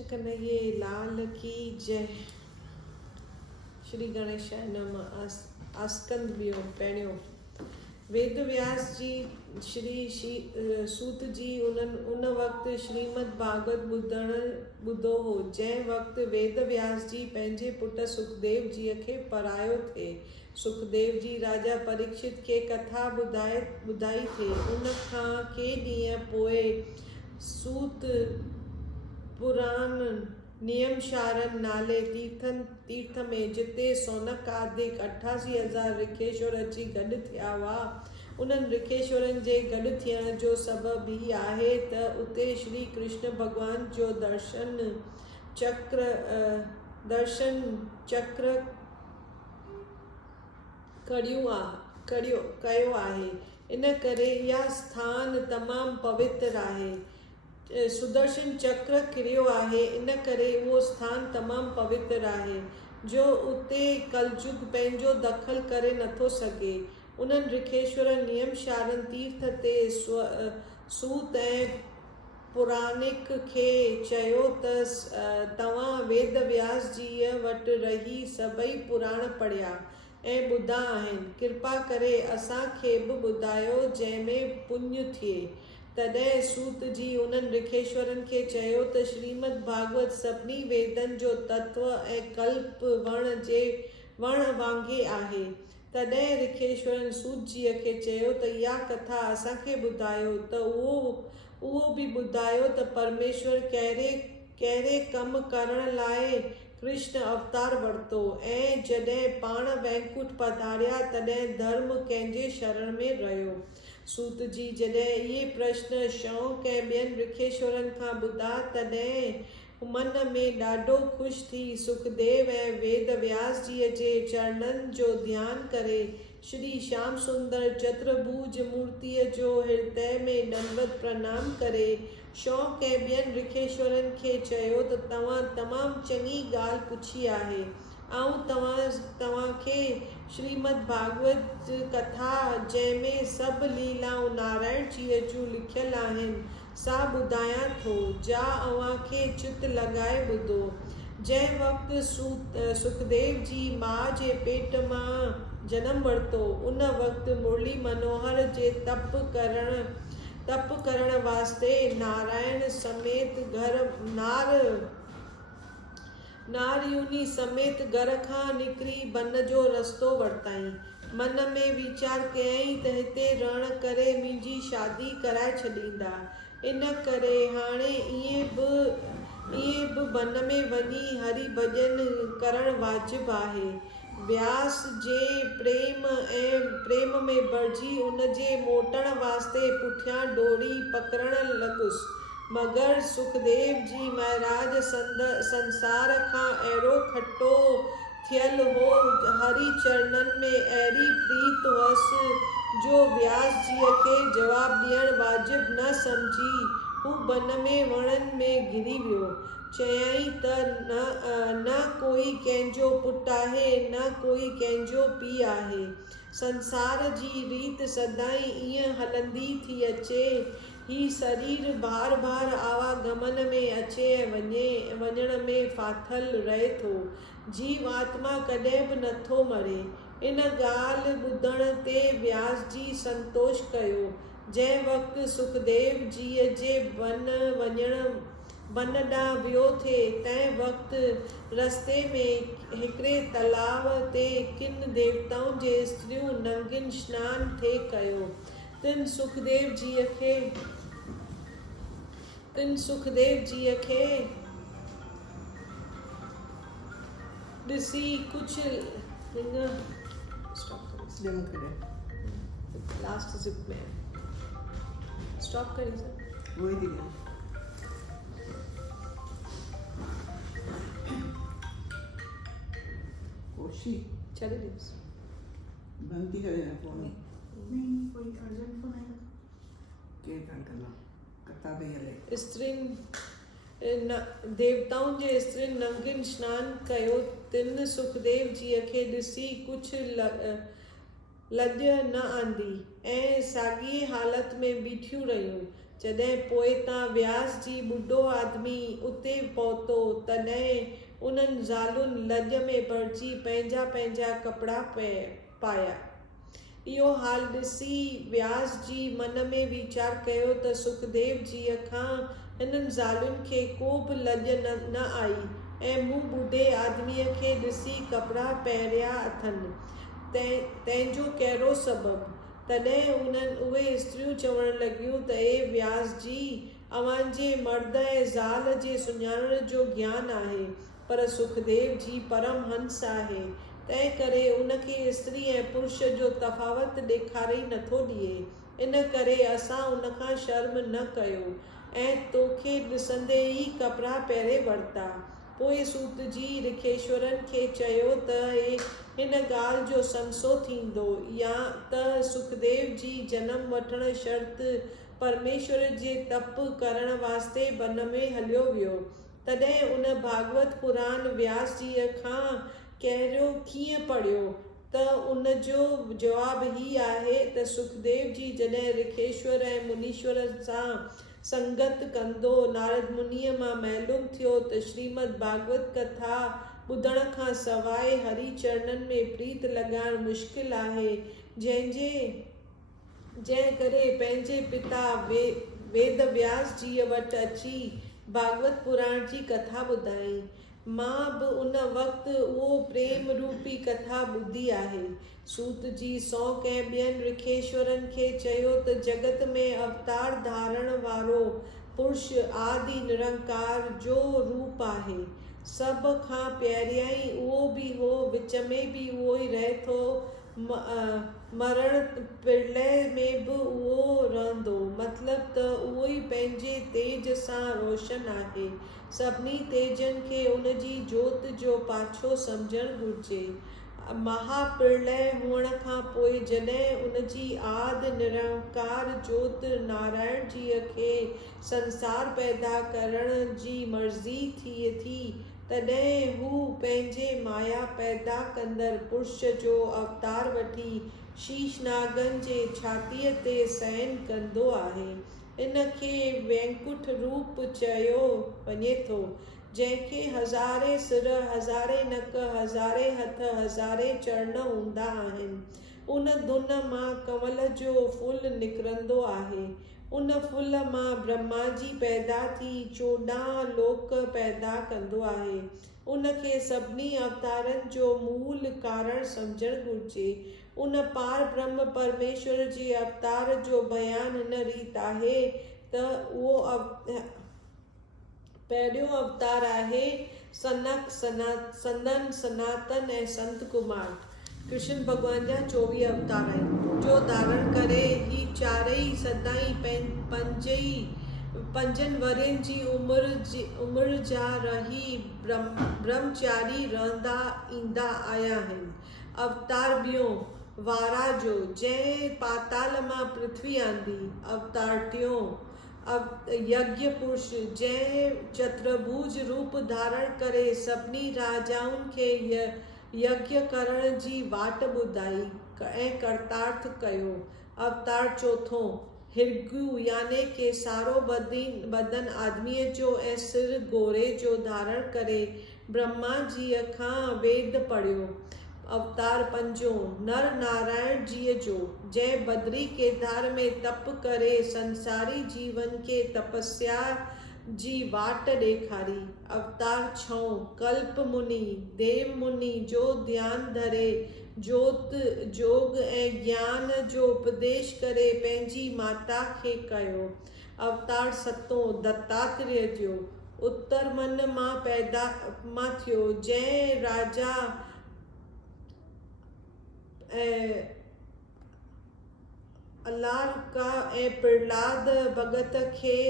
कन्हैये लाल की जय। श्री गणेशाय नमः। आस्कंद बियो पहिरियों। वेद व्यास जी श्री सूत जी उन वक़्तु श्रीमद भागवत ॿुधो हो, जंहिं वक़्तु वेद व्यास जी पंहिंजे पुटु सुखदेव जीअ खे पढ़ायो थे। सुखदेव जी राजा परीक्षित खे कथा ॿुधाई थे। उन खां के ॾींहं पोइ सूत पुराण नियमशारन नाले तीर्थ में, जिते सौनकादिक 88,000 ऋखेश्वर अची गॾु थिया हुआ, उन्हनि ऋखेश्वरनि जे गॾु थियण जो सबबु ही आहे त उते श्री कृष्ण भगवान जो दर्शन चक्र कयो आहे। इन करे इहा स्थान तमामु पवित्र आहे। सुदर्शन चक्र किरियो आहे, इन करे उहो स्थान तमामु पवित्र आहे जो उते कलयुग पंहिंजो दख़ल करे नथो सघे। उन्हनि ऋखेश्वर नियमशारन तीर्थ ते सूत ऐं पुराणिक खे चयो त तव्हां वेद व्यास जीअ वटि रही सभई पुराण पढ़िया ऐं ॿुधा आहिनि। कृपा करे असांखे बि ॿुधायो जंहिंमें पुण्य थिए। तॾहिं सूत जी उन्हनि ऋखेश्वरनि खे चयो त श्रीमद भागवत सभिनी वेदनि जो तत्व ऐं कल्प वण वांगुरु आहे। तॾहिं ऋखेश्वरनि सूत जीअ खे चयो त इहा कथा असांखे ॿुधायो, त उहो बि ॿुधायो त परमेश्वर कहिड़े कम करण लाइ कृष्ण अवतार वरितो, ऐं जॾहिं पाण वैकुंठ पधारिया तॾहिं धर्म कंहिंजे शरण में रहियो। सूत जी जॾहिं इहे प्रश्न शौंक ऐं ॿियनि ऋखेश्वरनि खां ॿुधा, तॾहिं मन में ॾाढो ख़ुशि थी सुखदेव ऐं वेद व्यास जीअ जे चरणनि जो ध्यानु करे श्री श्याम सुंदर चतुर्भुज मूर्तिअ जो हृदय में दंडवत प्रणाम करे शौंक ऐं ॿियनि ऋखेश्वरनि खे चयो त तव्हां तमामु चङी ॻाल्हि पुछी आहे। तव्हांखे श्रीमद भागवत कथा, जंहिंमें सभु लीलाऊं नारायण जीअ जूं लिखियल आहिनि, सा ॿुधायां थो, जा अव्हांखे चित लॻाए ॿुधो। जंहिं वक़्तु सुखदेव जी माउ जे पेट मां जनम वरितो, उन वक़्तु मुरली मनोहर जे तप करण वास्ते नारायण समेत नारयुनी समेत घर खां निकिरी वन जो रस्तो वरिताईं। मन में वीचार कयईं त हिते रहण करे मुंहिंजी शादी कराए छॾींदा। इन करे हाणे ईअं बि वन में वञी हरि भॼन करणु वाजिबु आहे। व्यास जे प्रेम में भरिजी उन जे मोटण वास्ते पुठियां डोरी पकड़ण लॻुसि, मगर सुखदेव जी महाराज संसार खां अहिड़ो खटो थियल हो, हरि चरणनि में अहिड़ी प्रीत हुअसि जो व्यास जीअ खे जवाबु ॾियणु वाजिबु न सम्झी हू वन में वणनि में घिरी वियो। चयईं त न कोई कंहिंजो पुटु आहे, न कोई कंहिंजो पीउ आहे। संसार जी रीत सदाईं ईअं हलंदी थी अचे। ही शरीर बार बार आवागमन में अचे ऐं वञण में फाथल रहे थो। जीव आत्मा कॾहिं बि नथो मरे। इन ॻाल्हि ॿुधण ते व्यास जी संतोष कयो। जंहिं वक़्तु सुखदेव जीअ जे वन ॾांहुं वियो थे, तंहिं वक़्तु रस्ते में हिकिड़े तलाव ते किन देवताउनि जे स्त्रियूं नंगिन स्नान थे कयो। तिन सुखदेव जीअ खे ॾिसी कुझु लास्ट ज़िप में स्टॉप करी सर वही थी कोशी चले बंद ही करेगा फोन। नहीं कोई अर्जेंट फोन आएगा के करना कथा पे हले स्त्रिन देवताउनि जे स्त्रिन नंगिन स्नान कयो। तिन सुखदेव जीअ खे ॾिसी कुझु लॼ न आंदी ऐं साॻी हालत में बीठियूं रहियूं। जॾहिं पोइतां व्यास जी ॿुढो आदमी उते पहुतो तॾहिं उन्हनि ज़ालुनि लॼ में भरिजी पंहिंजा पंहिंजा कपिड़ा पाया। इहो हाल ॾिसी व्यास जी मन में वीचार कयो त सुखदेव जीअ खां हिननि ज़ालुनि खे को बि लॼ न आई ऐं मूं ॿुढे आदमीअ खे ॾिसी कपिड़ा पहिरिया अथनि, तंहिंजो कहिड़ो सबबु? तॾहिं उहे स्त्रियूं चवण लॻियूं त ए व्यास जी, अव्हांजे मर्द ऐं ज़ाल जे सुञाणण जो ज्ञान आहे, पर सुखदेव जी परमहंस आहे, तंहिं करे उनखे स्त्री ऐं पुरुष जो तफ़ावत ॾेखारे नथो ॾिए। इन करे असां उनखां शर्म न कयो ऐं तोखे ॾिसंदे ई कपिड़ा पहिरे वरिता। पोइ सूत जी ऋखेश्वरनि खे चयो त हिन ॻाल्हि जो संसो थींदो या त सुखदेव जी जनम वठण शर्त परमेश्वर जे तप करण वास्ते वन में हलियो वियो। तॾहिं उन भागवत पुराण व्यास जीअ खां कीअं पढ़ियो त उन जो जवाबु ही आहे त सुखदेव जी जॾहिं ऋखेश्वर ऐं मुनीश्वर सां संगत कंदो नारद मुनीअ मां मालूम थियो त श्रीमद भागवत कथा ॿुधण खां सवाइ हरि चरणनि में प्रीत लॻाइण मुश्किल आहे, जंहिं करे पंहिंजे पिता वेद व्यास जीअ वटि अची भागवत पुराण जी कथा ॿुधाई। मां बि उन वक़्तु उहो प्रेम रूपी कथा ॿुधी आहे। सूत जी सौंक ऐं ॿियनि ऋखेश्वरनि खे चयो त जगत में अवतार धारण वारो पुरुष आदि निरंकार जो रूप आहे, सभ खां पहिरियां ई उहो बि हो, विच में बि उहो ई रहे थो, मरण प्रलय में बि उहो रहंदो, मतिलब त उहो ई पंहिंजे तेज सां रोशन आहे। सभिनी तेजनि खे उनजी जोत जो पाछो सम्झणु घुरिजे। महाप्रलय हुअण खां पोइ जॾहिं उनजी आदि निरंकार जोत नारायण जीअ खे संसार पैदा करण जी मर्ज़ी थिए थी, तॾहिं हू पंहिंजे माया पैदा कंदड़ पुरुष जो अवतार वठी शीशनागनि जे छातीअ ते शयन कंदो आहे। इन खे वैकुंठ रूप चयो वञे थो, जंहिंखे हज़ारे सिर, हज़ारे नक, हज़ारे हथ, हज़ारे चरण हूंदा आहिनि। उन धुन मां कमल जो फुल निकिरंदो आहे। उन फुल मां ब्रह्मा जी पैदा थी 14 लोक पैदा कंदो आहे। उनखे सभिनी अवतारनि जो मूल कारण सम्झणु घुरिजे। उन पार ब्रह्म परमेश्वर जे अवतार जो बयान हिन रीत आहे त उहो पहिरियों अवतार आहे सनक, सनन, सनातन ऐं संत कुमार। कृष्ण भगवान जा 24 अवतार आहिनि, जो धारण करे ही चारई सदाई पंजनि वरनि जी उमिरि जा रही ब्रह्मचारी रहंदा ईंदा आया आहिनि। अवतार ॿियों वारा जो, जंहिं पाताल मां पृथ्वी आंदी। अवतार टियों यज्ञ पुरुष, जंहिं चतुर्भुज रूप धारण करे सभिनी राजाउनि खे यज्ञ करण जी वाट ॿुधाई ऐं कर्तार्थ कयो। अवतार चौथों हिरग्यू, याने के सारो बदन आदमीअ जो ऐं सिर गोरे जो धारण करे ब्रह्मा जीअ खां वेद पढ़ियो। अवतार पंजों नर नारायण जीअ जो, जंहिं बद्री केदार में तप करे संसारी जीवन के तपस्या जी वाट ॾेखारी। अवतार छहों कल्प मुनि, देव मुनि, जो ध्यान धरे जोत जोग ऐं ज्ञान जो उपदेश करे पंहिंजी माता खे कयो। अवतार सतों दत्तात्रेय जो, उत्तर मन मां थियो, जंहिं राजा अलारका ऐं प्रहलाद भगत खे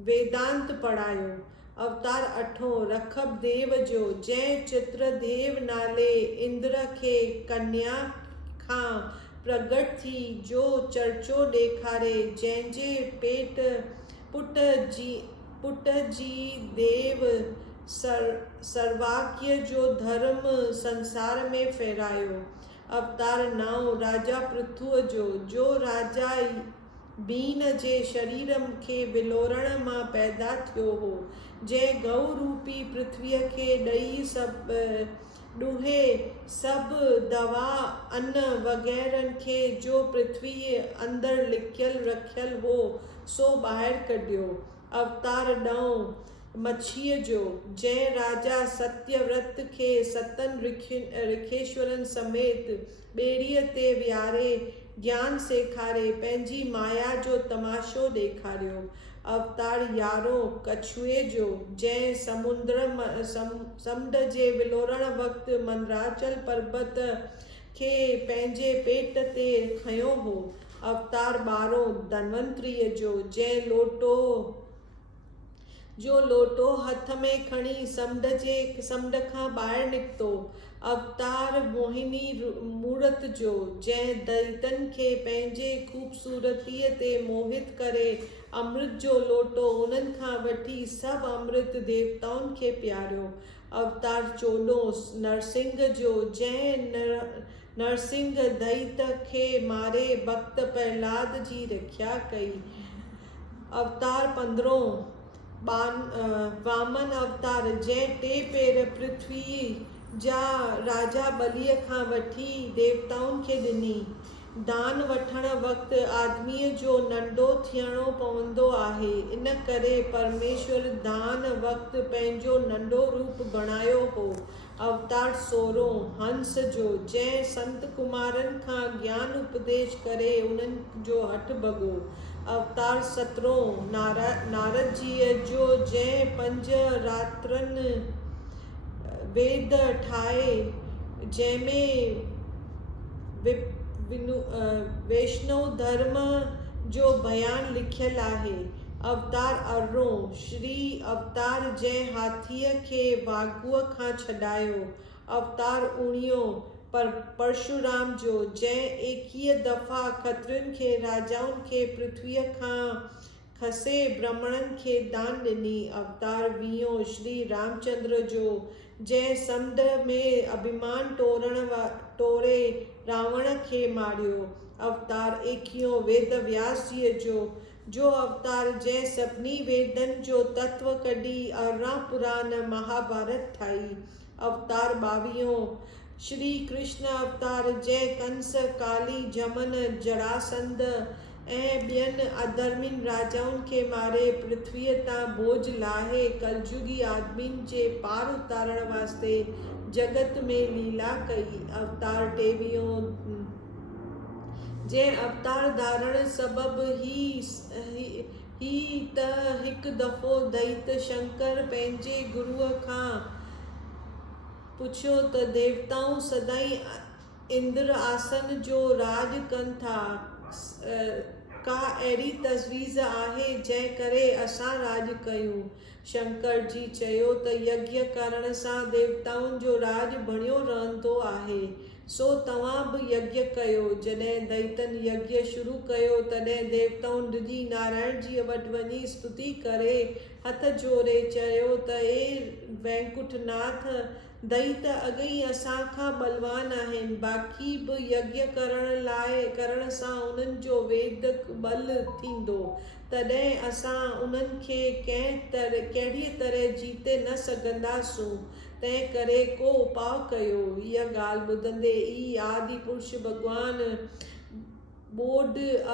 वेदांत पढ़ायो। अवतार अठों रखब देव जो, जंहिं चित्रदेव नाले इंद्र खे कन्या खां प्रगट थी जो चर्चो ॾेखारे, जंहिंजे पेट पुट जी देव सर्वाज्ञ जो धर्म संसार में फहिरायो। अवतार 9 राजा पृथुअ जो राजा बीन जे शरीर खे विलोरण मां पैदा थियो हो, जंहिं गऊ रूपी पृथ्वीअ खे ॾेई ॾुहे सभु दवा अन्न वग़ैरह खे जो पृथ्वी अंदरि लिकियल रखियल हो सो ॿाहिरि कढियो। अवतार ॾहों मच्छीअ जो, जंहिं राजा सत्यव्रत खे सतनि ऋखेश्वरनि समेत ॿेड़ीअ ते विहारे ज्ञान सेखारे पंहिंजी माया जो तमाशो ॾेखारियो। अवतार 11 कछुए जो, जंहिं समुंड जे विलोरण वक़्तु मंदराचल पर्वत खे पंहिंजे पेट ते खंयो हो। अवतार 12 धनवंतरीअ जो, जंहिं लोटो हथ में खणी समुंड खां ॿाहिरि निकितो। अवतार मोहिनी मूरत जो, जंहिं दैतनि खे पंहिंजे ख़ूबसूरतीअ ते मोहित करे अमृत जो लोटो उन्हनि खां वठी सभु अमृत देवताउनि खे पियारियो। अवतार 14 नरसिंह जो, जंहिं नरसिंह दैत खे मारे भक्त प्रहलाद जी रक्षा कई। अवतार 15 वामन अवतार, जंहिं 3 पेर पृथ्वी जा राजा बलीअ खां वठी देवताउनि खे ॾिनी। दान वठण वक़्तु आदमीअ जो नंढो थियणो पवंदो आहे, इन करे परमेश्वर दान वक़्तु पंहिंजो नंढो रूप बणायो हो। अवतार 16 हंस जो, जंहिं संत कुमारनि खां ज्ञान उपदेश करे उन्हनि जो हठ भॻो। अवतार 17 नारद जीअ जो, जंहिं 5 रात्रनि वेद ठाहे जंहिंमें वैष्णव धर्म जो बयान लिखियल आहे। अवतार 18 श्री अवतार, जंहिं हाथीअ खे वाघुअ खां छॾायो। अवतार 19 परशुराम जो, जंहिं 21 दफ़ा खत्रियुनि खे राजाउनि खे पृथ्वीअ खां खसे ब्राह्मणनि खे दान ॾिनी। अवतार 20 श्री रामचंद्र जो, जंहिं समुंड में अभिमान टोरे रावण खे मारियो। अवतार 21 वेद व्यास जीअ जो अवतार, जंहिं सभिनी वेदनि जो तत्व कढी 18 पुराण महाभारत ठाही। अवतार 22 श्री कृष्ण अवतार, जंहिं कंस, काली, जमन, जरासंध ऐं ॿियनि अधर्मियुनि राजाउनि खे मारे पृथ्वीअ तां बोझ लाहे कलयुगी आदमियुनि जे पार उतारण वास्ते जगत में लीला कई। अवतार 23 जंहिं अवतार धारण सबबु ही त हिकु दफ़ो दैत शंकर पंहिंजे गुरुअ खां पुछियो त देवताऊं सदाईं इंद्र आसन जो राज कनि था, का अहिड़ी तजवीज़ आहे जंहिं करे असां राज कयूं? शंकर जी चयो त यज्ञ करण सां देवताउनि जो राज बणियो रहंदो आहे, सो तव्हां बि यज्ञ कयो। जॾहिं दैतनि यज्ञ शुरू कयो तॾहिं देवताउनि ॾिजी नारायण जी वटि वञी स्तुति करे हथ जोड़े चयो त हे वैकुंठनाथ, दैत अॻई असां खां बलवान आहिनि, बाक़ी बि यज्ञ करण सां उन्हनि जो वैदिक बल थींदो, तॾहिं असां उन्हनि खे कहिड़ीअ तरह जीते न सघंदासूं, तंहिं करे को उपाउ कयो। इहा ॻाल्हि ॿुधंदे ई आदि पुरुष भॻवान ॿोॾ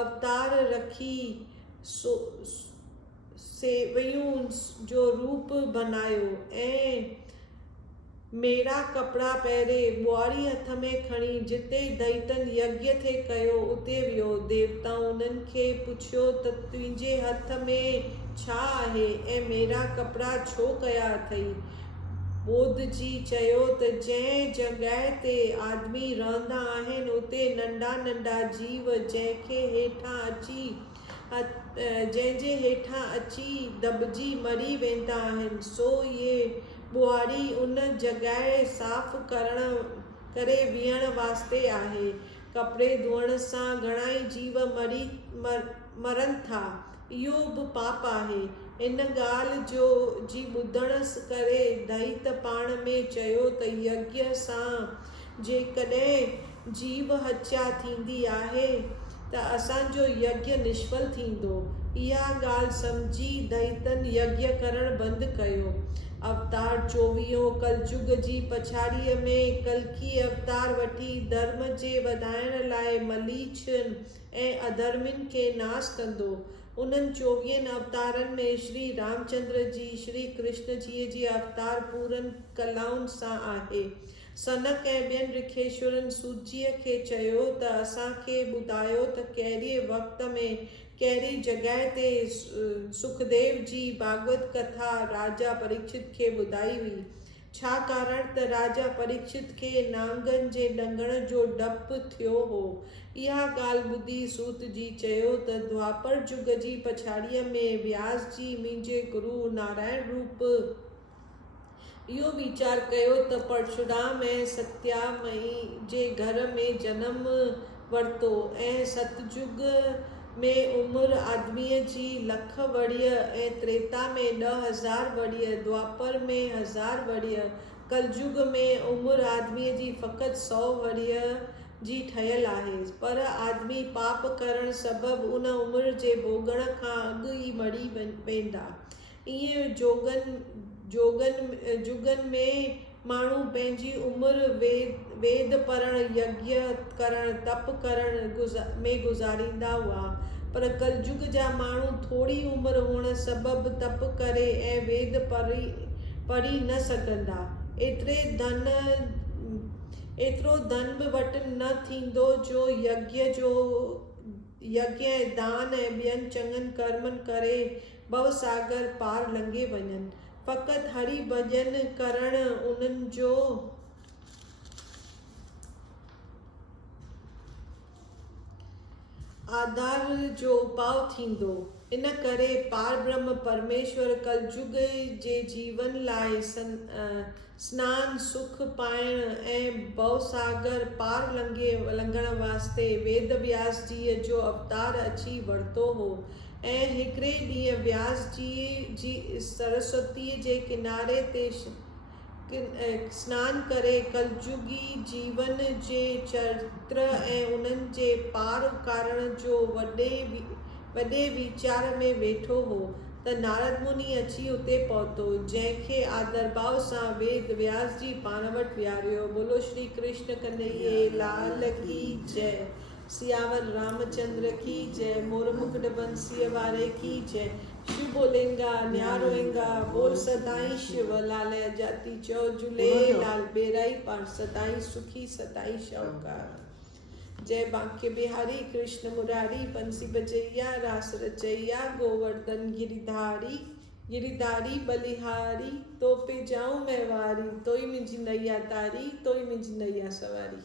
अवतार रखी सेवयूं जो रूप बनायो ऐं मेरा कपिड़ा पहिरे ॿुआरी हथ में खणी जिते दैतनि यज्ञ थे कयो उते वियो। देवताऊं उन्हनि खे पुछियो त तुंहिंजे हथ में छा आहे ऐं मेरा कपिड़ा छो कया अथई? ॿोध जी चयो त जंहिं जॻह ते आदमी रहंदा आहिनि उते नंढा नंढा जीव जंहिंजे हेठां अची दॿजी मरी वेंदा आहिनि, सो इहे ॿुआरी उन जॻह साफ़ करे विहण वास्ते आहे। कपिड़े धोअण सां घणाई जीव मरनि था, इहो बि पाप आहे। इन ॻाल्हि जी ॿुधण करे दैत पाण में चयो त यज्ञ सां जेकॾहिं जीव हत्या थींदी आहे त असांजो यज्ञ निष्फल थींदो। इहा ॻाल्हि सम्झी दैतनि यज्ञ करणु बंदि कयो। अवतार 24 कलयुग जी पछाड़ीअ में कल्की अवतार वठी धर्म जे वधाइण लाइ मलीछियुनि ऐं अधर्मियुनि खे नास कंदो। उन्हनि 24 अवतारनि में श्री रामचंद्र जी, श्री कृष्ण जी अवतार पूरनि कलाउनि सां आहे। सनक ऐं ॿियनि ऋखेश्वरनि सूतजीअ खे चयो त असांखे ॿुधायो त कहिड़े वक़्त में कहिड़ी जॻह ते सुखदेव जी भागवत कथा राजा परीक्षित खे ॿुधाई हुई। छाकाणि त राजा परीक्षित खे नांगनि जे ॾंगण जो डपु थियो हो। इहा ॻाल्हि ॿुधी सूत जी चयो त द्वापर युग जी पछाड़ीअ में व्यास जी मुंहिंजे गुरु नारायण रूप इहो वीचार कयो त परशुराम ऐं सत्यामयी जे घर में जनमु वरितो ऐं सतयुग में उमिरि आदमीअ जी 1,00,000 वरीय ऐं त्रेता में 10,000 वरीय, द्वापर में 1000 वरीय, कलयुग में उमिरि आदमीअ जी फ़क़ति 100 वरीय जी ठहियल आहे। पर आदमी पाप करण सबबि उन उमिरि जे भोगण खां अॻु ई मरी वेंदा। इएं जुगनि में माण्हू पंहिंजी उमिरि वेद पढ़ण, यज्ञ करण, तप करण में गुज़ारींदा हुआ। पर कलयुग जा माण्हू थोड़ी उमिरि हुअण सबबि तप करे ऐं वेद पढ़ी न सघंदा। एतिरो धन बि वटि न थींदो जो यज्ञ ऐं दान ऐं ॿियनि चङनि कर्मनि करे भवसागर पार लंघे वञनि। फ़क़ति हरि भॼन करण उन्हनि जो आधार जो उपाउ थींदो। इन करे पार ब्रह्म परमेश्वर कलयुग जे जीवन लाइ स्नान, सुख पाइण ऐं भवसागर पार लंघण वास्ते वेद व्यास जी जो अवतार अची वरितो हो। ऐं हिकिड़े ॾींहुं व्यास जी सरस्वतीअ जे किनारे ते स्नान करे कलयुगी जीवन जे चरित्र ऐं उन्हनि जे पार उतारण जो वॾे वीचार में वेठो हो त नारद मुनि अची उते पहुतो, जंहिंखे आदर भाव सां वेद व्यास जी पाण वटि विहारियो। बोलो श्री कृष्ण कन्हैया लाल की जय। सियावर रामचंद्र की जय। मोर मुकुट बंसीअ वारे की जय। शिव बोलेंगा न्यारोएंगा बोल सदाई शिव लाल जाति चौ झूलेलाल बेराई पार सदाई सुखी सदाई शौकार। जय बांके बिहारी कृष्ण मुरारी बंसी बजैया रास रचैया गोवर्धन गिरिधारी बलिहारी। तो पे जाऊं मैं वारी तोई मुंहिंजी नैया तारी तोई मुंहिंजी नैया सवारी।